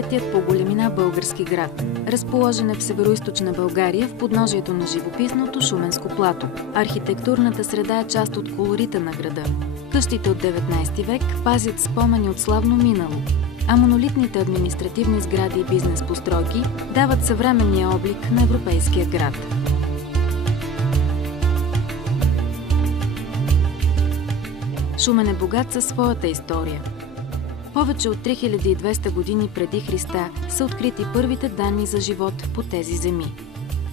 третият по големина български град. Разположен е в североизточна България, в подножието на живописното Шуменско плато. Архитектурната среда е част от колорита на града. Къщите от 19 век пазят спомени от славно минало, а монолитните административни сгради и бизнес постройки дават съвременния облик на европейския град. Шумен е богат със своята история. Повече от 3200 години преди Христа са открити първите данни за живот по тези земи.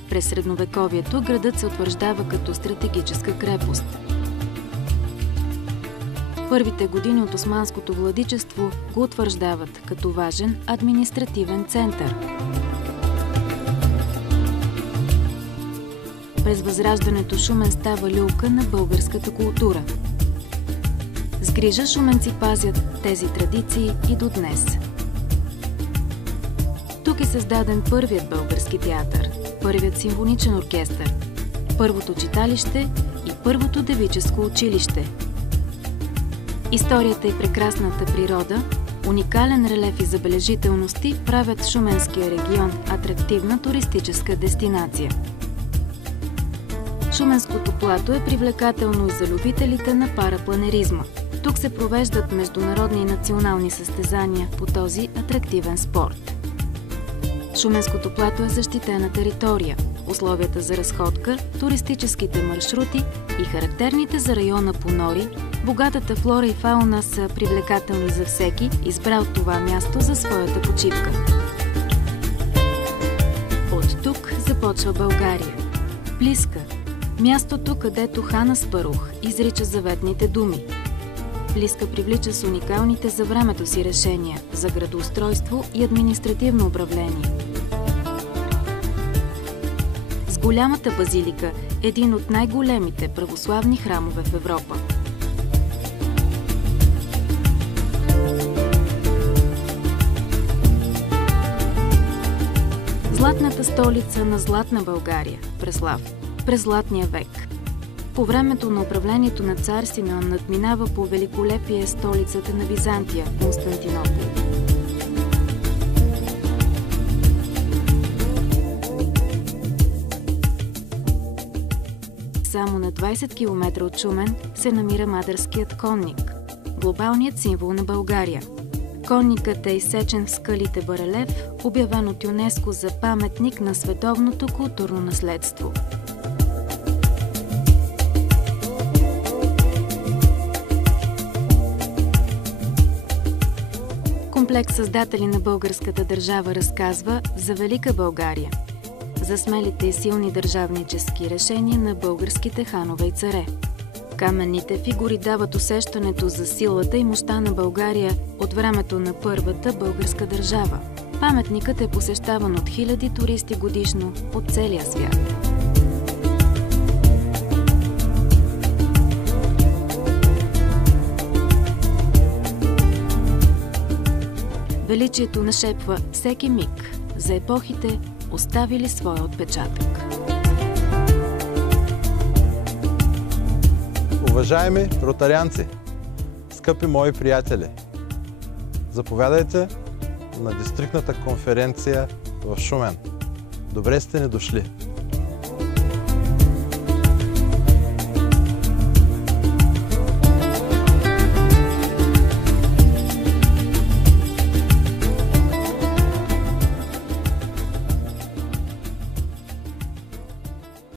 През средновековието градът се утвърждава като стратегическа крепост. Първите години от османското владичество го утвърждават като важен административен център. През Възраждането Шумен става люлка на българската култура. С грижа шуменци пазят тези традиции и до днес. Тук е създаден първият български театър, първият симфоничен оркестър, първото читалище и първото девическо училище. Историята и прекрасната природа, уникален релеф и забележителности правят Шуменския регион атрактивна туристическа дестинация. Шуменското плато е привлекателно и за любителите на парапланеризма. Тук се провеждат международни и национални състезания по този атрактивен спорт. Шуменското плато е защитена територия. Условията за разходка, туристическите маршрути и характерните за района понори, богатата флора и фауна са привлекателни за всеки, избрал това място за своята почивка. От тук започва България. Плиска – мястото, където хан Аспарух изрича заветните думи. Плиска привлича с уникалните за времето си решения за градоустройство и административно управление. С голямата базилика е един от най-големите православни храмове в Европа. Златната столица на Златна България – Преслав, през Златния век. По времето на управлението на цар Симеон надминава по великолепие столицата на Византия – Константинопол. Само на 20 км от Шумен се намира Мадарският конник – глобалният символ на България. Конникът е изсечен в скалите барелев, обявен от ЮНЕСКО за паметник на световното културно наследство. Комплекс създатели на българската държава разказва за велика България, за смелите и силни държавнически решения на българските ханове и царе. Каменните фигури дават усещането за силата и мощта на България от времето на първата българска държава. Паметникът е посещаван от хиляди туристи годишно по целия свят. Величието нашепва всеки миг за епохите, оставили своя отпечатък. Уважаеми ротарианци, скъпи мои приятели, заповядайте на дистрикната конференция в Шумен. Добре сте ни дошли!